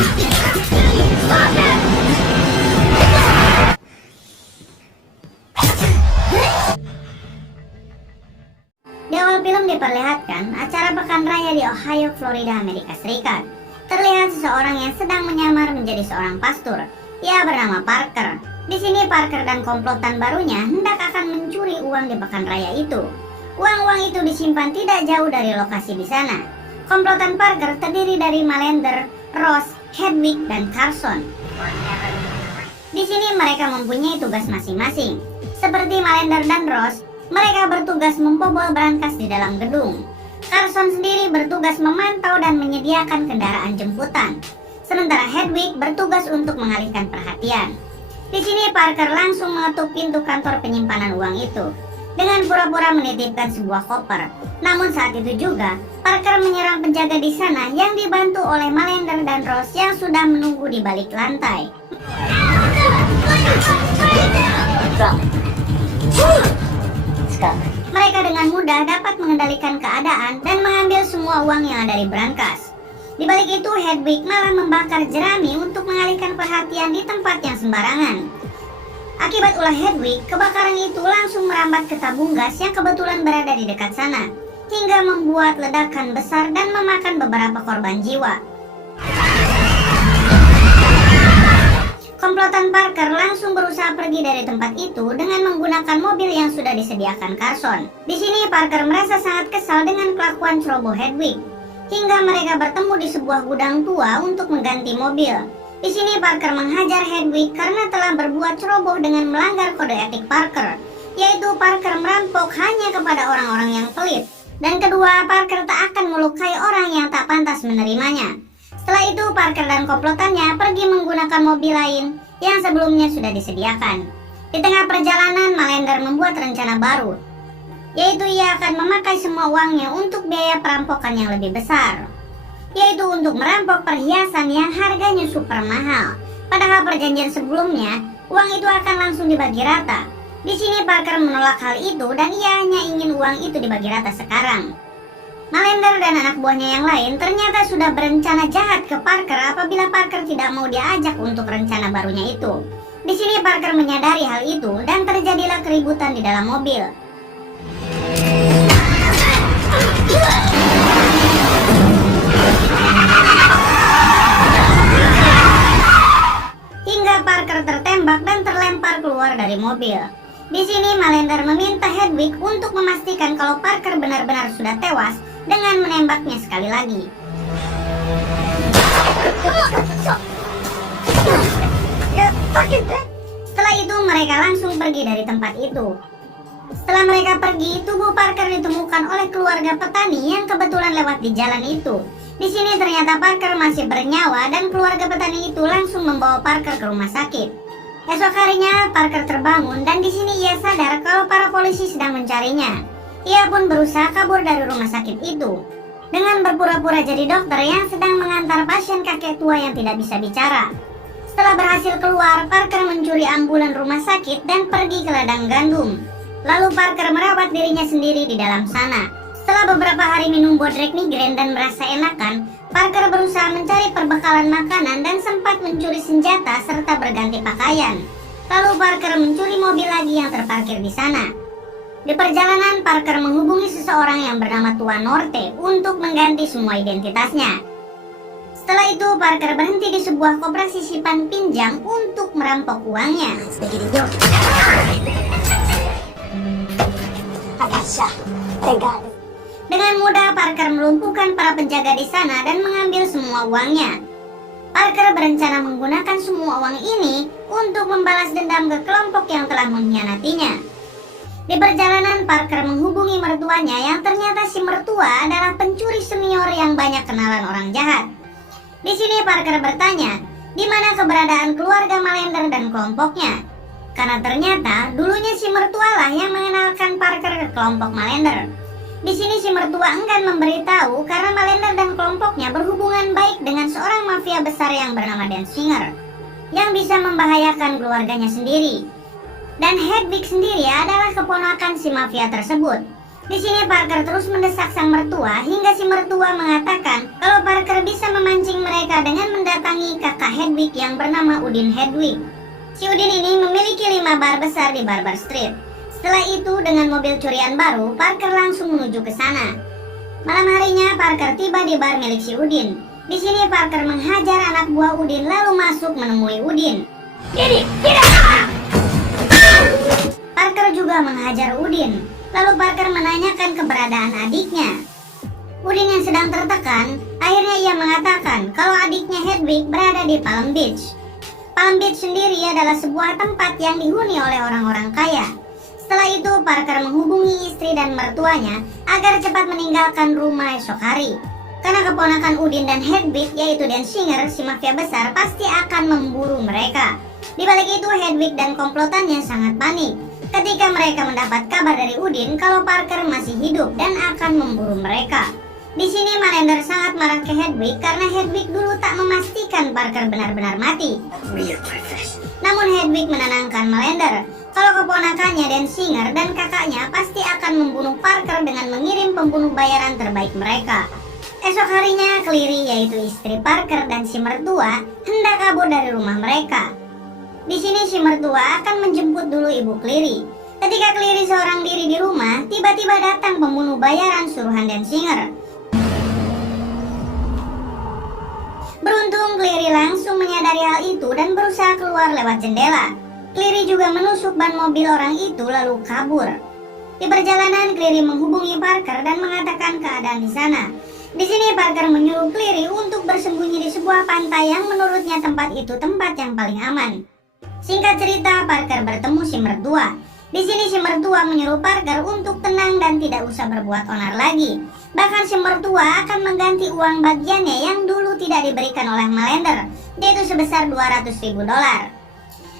Di awal film diperlihatkan acara pekan raya di Ohio, Florida, Amerika Serikat. Terlihat seseorang yang sedang menyamar menjadi seorang pastor. Ia bernama Parker. Di sini Parker dan komplotan barunya hendak akan mencuri uang di pekan raya itu. Uang-uang itu disimpan tidak jauh dari lokasi di sana. Komplotan Parker terdiri dari Malander, Ross, Hedwig, dan Carson. Di sini mereka mempunyai tugas masing-masing. Seperti Malander dan Ross, mereka bertugas membobol brankas di dalam gedung. Carson sendiri bertugas memantau dan menyediakan kendaraan jemputan. Sementara Hedwig bertugas untuk mengalihkan perhatian. Di sini Parker langsung mengetuk pintu kantor penyimpanan uang itu dengan pura-pura menitipkan sebuah koper. Namun saat itu juga Parker menyerang penjaga di sana yang dibantu oleh Malander dan Ross yang sudah menunggu di balik lantai. Mereka dengan mudah dapat mengendalikan keadaan dan mengambil semua uang yang ada di brankas. Di balik itu, Hedwig malah membakar jerami untuk mengalihkan perhatian di tempat yang sembarangan. Akibat ulah Hedwig, kebakaran itu langsung merambat ke tabung gas yang kebetulan berada di dekat sana, hingga membuat ledakan besar dan memakan beberapa korban jiwa. Komplotan Parker langsung berusaha pergi dari tempat itu dengan menggunakan mobil yang sudah disediakan Carson. Di sini Parker merasa sangat kesal dengan kelakuan ceroboh Hedwig, hingga mereka bertemu di sebuah gudang tua untuk mengganti mobil. Di sini Parker menghajar Hedwig karena telah berbuat ceroboh dengan melanggar kode etik Parker, yaitu Parker merampok hanya kepada orang-orang yang pelit. Dan kedua, Parker tak akan melukai orang yang tak pantas menerimanya. Setelah itu, Parker dan komplotannya pergi menggunakan mobil lain yang sebelumnya sudah disediakan. Di tengah perjalanan, Malander membuat rencana baru, yaitu ia akan memakai semua uangnya untuk biaya perampokan yang lebih besar, yaitu untuk merampok perhiasan yang harganya super mahal. Padahal perjanjian sebelumnya, uang itu akan langsung dibagi rata. Di sini Parker menolak hal itu dan ia hanya ingin uang itu dibagi rata sekarang. Malander dan anak buahnya yang lain ternyata sudah berencana jahat ke Parker apabila Parker tidak mau diajak untuk rencana barunya itu. Di sini Parker menyadari hal itu dan terjadilah keributan di dalam mobil. Hingga Parker tertembak dan terlempar keluar dari mobil. Di sini Malander meminta Hedwig untuk memastikan kalau Parker benar-benar sudah tewas dengan menembaknya sekali lagi. Setelah itu mereka langsung pergi dari tempat itu. Setelah mereka pergi, tubuh Parker ditemukan oleh keluarga petani yang kebetulan lewat di jalan itu. Di sini ternyata Parker masih bernyawa dan keluarga petani itu langsung membawa Parker ke rumah sakit. Esok harinya Parker terbangun dan di sini ia sadar kalau para polisi sedang mencarinya. Ia pun berusaha kabur dari rumah sakit itu dengan berpura-pura jadi dokter yang sedang mengantar pasien kakek tua yang tidak bisa bicara. Setelah berhasil keluar, Parker mencuri ambulan rumah sakit dan pergi ke ladang gandum. Lalu Parker merawat dirinya sendiri di dalam sana. Setelah beberapa hari minum bodrek migren dan merasa enakan, Parker berusaha mencari perbekalan makanan dan sempat mencuri senjata serta berganti pakaian. Lalu Parker mencuri mobil lagi yang terparkir di sana. Di perjalanan, Parker menghubungi seseorang yang bernama Tuan Norte untuk mengganti semua identitasnya. Setelah itu, Parker berhenti di sebuah koperasi simpan pinjam untuk merampok uangnya. Dengan mudah, Parker melumpuhkan para penjaga di sana dan mengambil semua uangnya. Parker berencana menggunakan semua uang ini untuk membalas dendam ke kelompok yang telah mengkhianatinya. Di perjalanan, Parker menghubungi mertuanya yang ternyata si mertua adalah pencuri senior yang banyak kenalan orang jahat. Di sini Parker bertanya, di mana keberadaan keluarga Malander dan kelompoknya? Karena ternyata dulunya si mertua lah yang mengenalkan Parker ke kelompok Malander. Di sini si mertua enggan memberitahu karena Malander dan kelompoknya berhubungan baik dengan seorang mafia besar yang bernama Dan Singer, yang bisa membahayakan keluarganya sendiri. Dan Hedwig sendiri adalah keponakan si mafia tersebut. Di sini Parker terus mendesak sang mertua hingga si mertua mengatakan kalau Parker bisa memancing mereka mereka dengan mendatangi kakak Hedwig yang bernama Udin Hedwig. Si Udin ini memiliki 5 bar besar di Barber Street. Setelah itu, dengan mobil curian baru, Parker langsung menuju ke sana. Malam harinya, Parker tiba di bar milik si Udin. Di sini Parker menghajar anak buah Udin lalu masuk menemui Udin. Tidak! Parker juga menghajar Udin. Lalu Parker menanyakan keberadaan adiknya. Udin yang sedang tertekan, akhirnya ia mengatakan kalau adiknya Hedwig berada di Palm Beach. Palm Beach sendiri adalah sebuah tempat yang dihuni oleh orang-orang kaya. Setelah itu Parker menghubungi istri dan mertuanya agar cepat meninggalkan rumah esok hari. Karena keponakan Udin dan Hedwig, yaitu Dan Singer, si mafia besar, pasti akan memburu mereka. Di balik itu Hedwig dan komplotannya sangat panik ketika mereka mendapat kabar dari Udin kalau Parker masih hidup dan akan memburu mereka. Di sini Malender sangat marah ke Hedwig karena Hedwig dulu tak memastikan Parker benar-benar mati. Namun Hedwig menenangkan Malender kalau keponakannya Dan Singer dan kakaknya pasti akan membunuh Parker dengan mengirim pembunuh bayaran terbaik mereka. Esok harinya Clary, yaitu istri Parker dan si mertua, hendak kabur dari rumah mereka. Di sini si mertua akan menjemput dulu ibu Clary. Ketika Clary seorang diri di rumah, tiba-tiba datang pembunuh bayaran suruhan Dan Singer. Beruntung Clary langsung menyadari hal itu dan berusaha keluar lewat jendela. Clary juga menusuk ban mobil orang itu lalu kabur. Di perjalanan Clary menghubungi Parker dan mengatakan keadaan di sana. Di sini Parker menyuruh Clary untuk bersembunyi di sebuah pantai yang menurutnya tempat itu tempat yang paling aman. Singkat cerita, Parker bertemu si mertua. Di sini si mertua menyuruh Parker untuk tenang dan tidak usah berbuat onar lagi. Bahkan si mertua akan mengganti uang bagiannya yang dulu tidak diberikan oleh Malender, yaitu sebesar $200.000.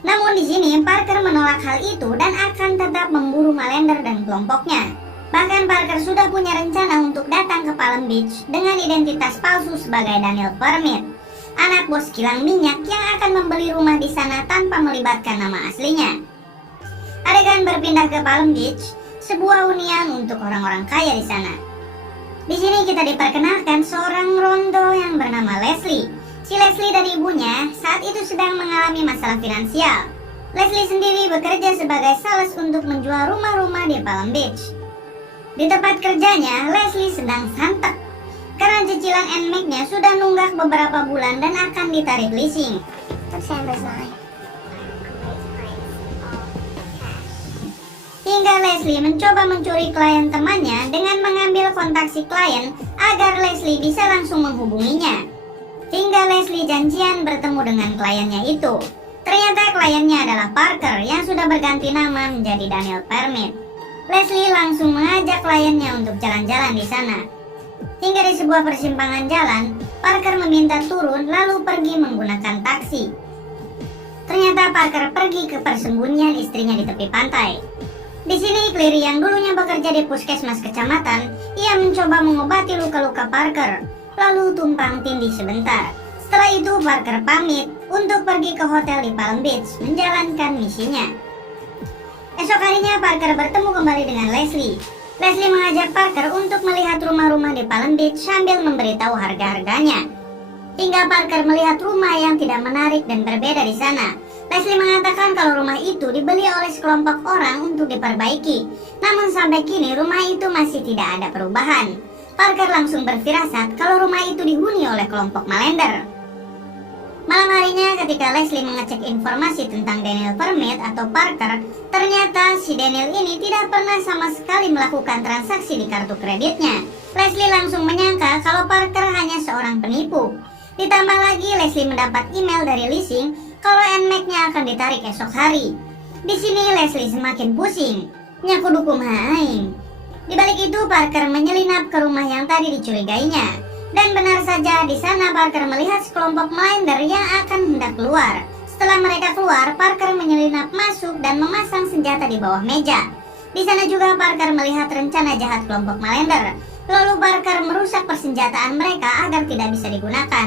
Namun di sini Parker menolak hal itu dan akan tetap memburu Malender dan kelompoknya. Bahkan Parker sudah punya rencana untuk datang ke Palm Beach dengan identitas palsu sebagai Daniel Permit, anak bos kilang minyak yang akan membeli rumah di sana tanpa melibatkan nama aslinya. Adegan berpindah ke Palm Beach, sebuah hunian untuk orang-orang kaya di sana. Di sini kita diperkenalkan seorang rondo yang bernama Leslie. Si Leslie dan ibunya saat itu sedang mengalami masalah finansial. Leslie sendiri bekerja sebagai sales untuk menjual rumah-rumah di Palm Beach. Di tempat kerjanya, Leslie sedang santet karena cicilan NMAX-nya sudah nunggak beberapa bulan dan akan ditarik leasing. Hingga Leslie mencoba mencuri klien temannya dengan mengambil kontak si klien agar Leslie bisa langsung menghubunginya. Hingga Leslie janjian bertemu dengan kliennya itu. Ternyata kliennya adalah Parker yang sudah berganti nama menjadi Daniel Permit. Leslie langsung mengajak kliennya untuk jalan-jalan di sana. Hingga di sebuah persimpangan jalan, Parker meminta turun lalu pergi menggunakan taksi. Ternyata Parker pergi ke persembunyian istrinya di tepi pantai. Di sini Clary yang dulunya bekerja di puskesmas kecamatan, ia mencoba mengobati luka-luka Parker, lalu tumpang tindih sebentar. Setelah itu Parker pamit untuk pergi ke hotel di Palm Beach menjalankan misinya. Esok harinya Parker bertemu kembali dengan Leslie. Leslie mengajak Parker untuk melihat rumah-rumah di Palm Beach sambil memberitahu harga-harganya. Hingga Parker melihat rumah yang tidak menarik dan berbeda di sana. Leslie mengatakan kalau rumah itu dibeli oleh sekelompok orang untuk diperbaiki. Namun sampai kini rumah itu masih tidak ada perubahan. Parker langsung berfirasat kalau rumah itu dihuni oleh kelompok Malender. Malam harinya ketika Leslie mengecek informasi tentang Daniel Permit atau Parker, ternyata si Daniel ini tidak pernah sama sekali melakukan transaksi di kartu kreditnya. Leslie langsung menyangka kalau Parker hanya seorang penipu. Ditambah lagi Leslie mendapat email dari leasing kalau NMAX-nya akan ditarik esok hari. Di sini Leslie semakin pusing. Nyaku dukum haing. Di balik itu Parker menyelinap ke rumah yang tadi dicurigainya. Dan benar saja di sana Parker melihat sekelompok Malender yang akan hendak keluar. Setelah mereka keluar, Parker menyelinap masuk dan memasang senjata di bawah meja. Di sana juga Parker melihat rencana jahat kelompok Malender. Lalu Parker merusak persenjataan mereka agar tidak bisa digunakan.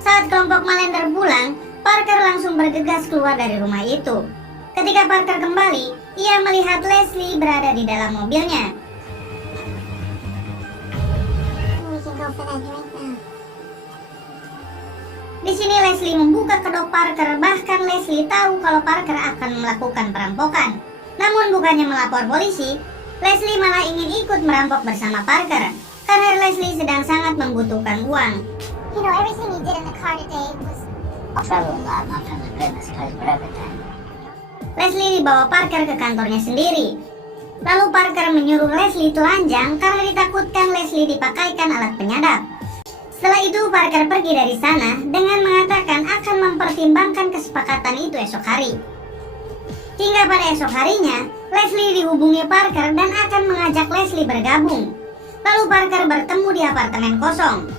Saat kelompok Malender pulang, Parker langsung bergegas keluar dari rumah itu. Ketika Parker kembali, ia melihat Leslie berada di dalam mobilnya. Di sini Leslie membuka kedok Parker, bahkan Leslie tahu kalau Parker akan melakukan perampokan. Namun bukannya melapor polisi, Leslie malah ingin ikut merampok bersama Parker karena Leslie sedang sangat membutuhkan uang. You know, everything you did in the car today was travel a lot, not from the business place, but every time. Leslie dibawa Parker ke kantornya sendiri. Lalu Parker menyuruh Leslie telanjang karena ditakutkan Leslie dipakaikan alat penyadap. Setelah itu Parker pergi dari sana dengan mengatakan akan mempertimbangkan kesepakatan itu esok hari. Hingga pada esok harinya, Leslie dihubungi Parker dan akan mengajak Leslie bergabung. Lalu Parker bertemu di apartemen kosong.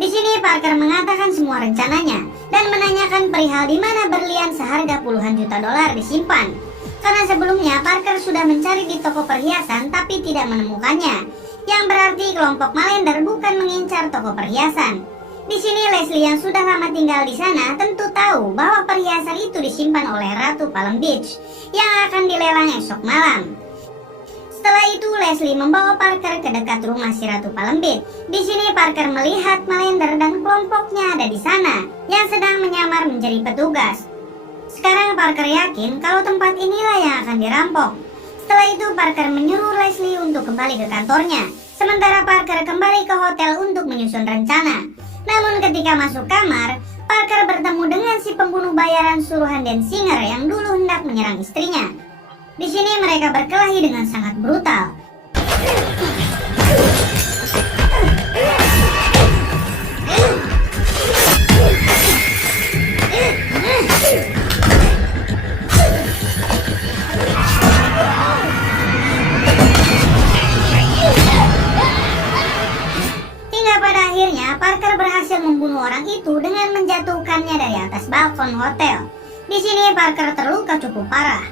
Di sini Parker mengatakan semua rencananya dan menanyakan perihal di mana berlian seharga puluhan juta dolar disimpan. Karena sebelumnya Parker sudah mencari di toko perhiasan tapi tidak menemukannya, yang berarti kelompok Malender bukan mengincar toko perhiasan. Di sini Leslie yang sudah lama tinggal di sana tentu tahu bahwa perhiasan itu disimpan oleh Ratu Palm Beach yang akan dilelang esok malam. Setelah itu Leslie membawa Parker ke dekat rumah si Ratu Palm Beach. Di sini Parker melihat Malender dan kelompoknya ada di sana yang sedang menyamar menjadi petugas. Sekarang Parker yakin kalau tempat inilah yang akan dirampok. Setelah itu Parker menyuruh Leslie untuk kembali ke kantornya, sementara Parker kembali ke hotel untuk menyusun rencana. Namun ketika masuk kamar, Parker bertemu dengan si pembunuh bayaran suruhan Dan Singer yang dulu hendak menyerang istrinya. Di sini mereka berkelahi dengan sangat brutal. Hingga pada akhirnya Parker berhasil membunuh orang itu dengan menjatuhkannya dari atas balkon hotel. Di sini Parker terluka cukup parah.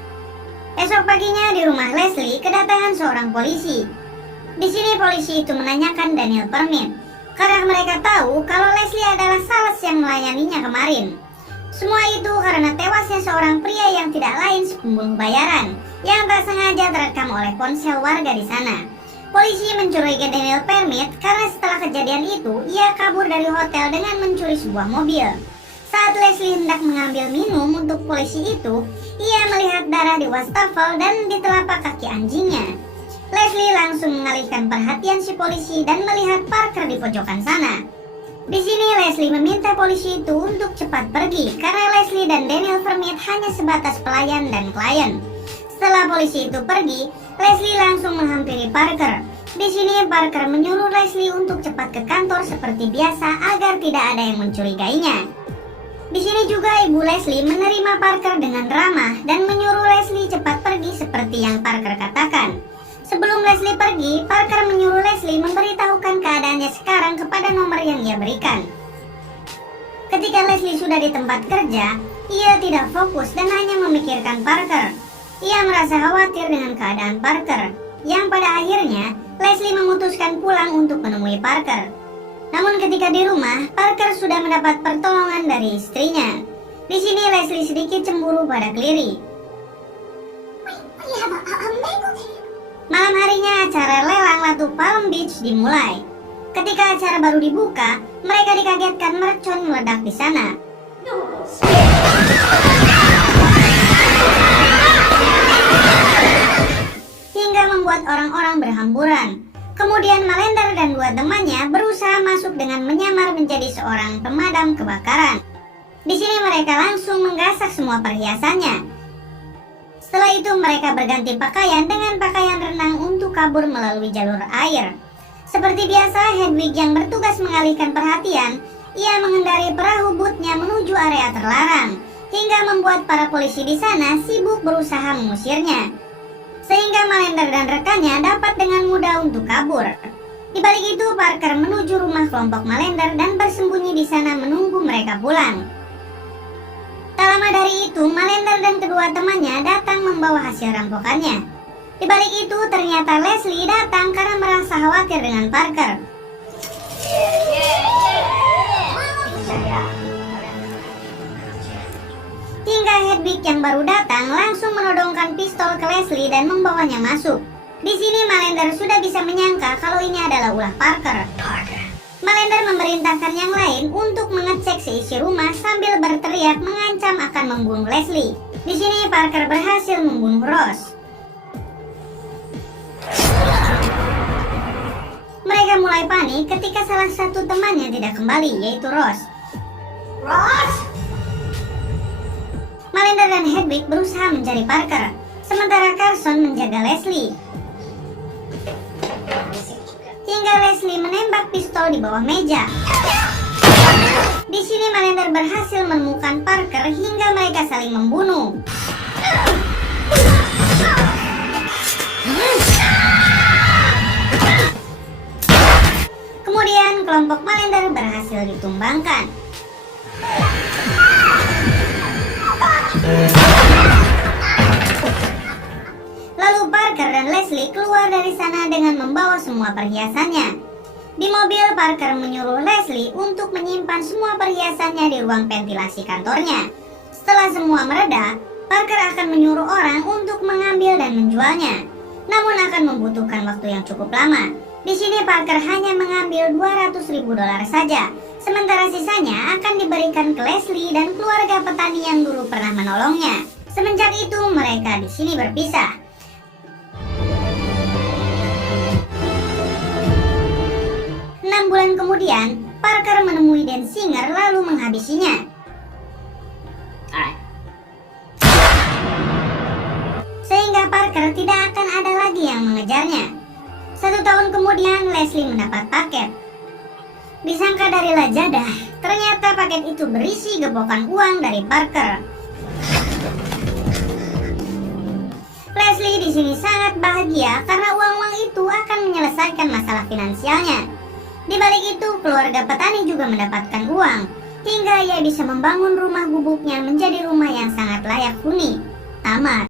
Esok paginya di rumah Leslie kedatangan seorang polisi. Di sini polisi itu menanyakan Daniel Permit karena mereka tahu kalau Leslie adalah sales yang melayaninya kemarin. Semua itu karena tewasnya seorang pria yang tidak lain pembunuh bayaran yang tak sengaja terekam oleh ponsel warga di sana. Polisi mencurigai Daniel Permit karena setelah kejadian itu ia kabur dari hotel dengan mencuri sebuah mobil. Saat Leslie hendak mengambil minum untuk polisi itu, ia melihat darah di wastafel dan di telapak kaki anjingnya. Leslie langsung mengalihkan perhatian si polisi dan melihat Parker di pojokan sana. Di sini Leslie meminta polisi itu untuk cepat pergi karena Leslie dan Daniel Vermeet hanya sebatas pelayan dan klien. Setelah polisi itu pergi, Leslie langsung menghampiri Parker. Di sini Parker menyuruh Leslie untuk cepat ke kantor seperti biasa agar tidak ada yang mencurigainya. Di sini juga ibu Leslie menerima Parker dengan ramah dan menyuruh Leslie cepat pergi seperti yang Parker katakan. Sebelum Leslie pergi, Parker menyuruh Leslie memberitahukan keadaannya sekarang kepada nomor yang ia berikan. Ketika Leslie sudah di tempat kerja, ia tidak fokus dan hanya memikirkan Parker. Ia merasa khawatir dengan keadaan Parker, yang pada akhirnya Leslie memutuskan pulang untuk menemui Parker. Namun ketika di rumah, Parker sudah mendapat pertolongan dari istrinya. Di sini Leslie sedikit cemburu pada Cleary. Malam harinya acara lelang Ratu Palm Beach dimulai. Ketika acara baru dibuka, mereka dikagetkan mercon meledak di sana. Hingga membuat orang-orang berhamburan. Kemudian Malender dan dua temannya berusaha masuk dengan menyamar menjadi seorang pemadam kebakaran. Di sini mereka langsung menggasak semua perhiasannya. Setelah itu mereka berganti pakaian dengan pakaian renang untuk kabur melalui jalur air. Seperti biasa, Hedwig yang bertugas mengalihkan perhatian, ia mengendari perahu bootnya menuju area terlarang, hingga membuat para polisi di sana sibuk berusaha mengusirnya. Sehingga Malender dan rekannya dapat dengan mudah untuk kabur. Di balik itu, Parker menuju rumah kelompok Malender dan bersembunyi di sana menunggu mereka pulang. Tak lama dari itu, Malender dan kedua temannya datang membawa hasil rampokannya. Di balik itu, ternyata Leslie datang karena merasa khawatir dengan Parker. Hingga Hedwig yang baru datang langsung menodongkan pistol ke Leslie dan membawanya masuk. Di sini Malender sudah bisa menyangka kalau ini adalah ulah Parker. Malender memerintahkan yang lain untuk mengecek seisi rumah sambil berteriak mengancam akan membunuh Leslie. Di sini Parker berhasil membunuh Ross. Mereka mulai panik ketika salah satu temannya tidak kembali, yaitu Ross. Ross! Malender dan Hedwig berusaha mencari Parker, sementara Carson menjaga Leslie. Hingga Leslie menembak pistol di bawah meja. Di sini Malender berhasil menemukan Parker hingga mereka saling membunuh. Kemudian kelompok Malender berhasil ditumbangkan. Lalu Parker dan Leslie keluar dari sana dengan membawa semua perhiasannya. Di mobil, Parker menyuruh Leslie untuk menyimpan semua perhiasannya di ruang ventilasi kantornya. Setelah semua mereda, Parker akan menyuruh orang untuk mengambil dan menjualnya. Namun akan membutuhkan waktu yang cukup lama. Di sini Parker hanya mengambil $200.000 saja, sementara sisanya akan diberikan ke Leslie dan keluarga petani yang dulu pernah menolongnya. Semenjak itu mereka di sini berpisah. 6 bulan kemudian, Parker menemui Denzinger lalu menghabisinya. Sehingga Parker tidak akan ada lagi yang mengejarnya. 1 tahun kemudian, Leslie mendapat paket. Disangka dari Lazada, ternyata paket itu berisi gepokan uang dari Parker. Leslie di sini sangat bahagia karena uang-uang itu akan menyelesaikan masalah finansialnya. Di balik itu, keluarga petani juga mendapatkan uang, hingga ia bisa membangun rumah gubuknya menjadi rumah yang sangat layak huni. Tamat.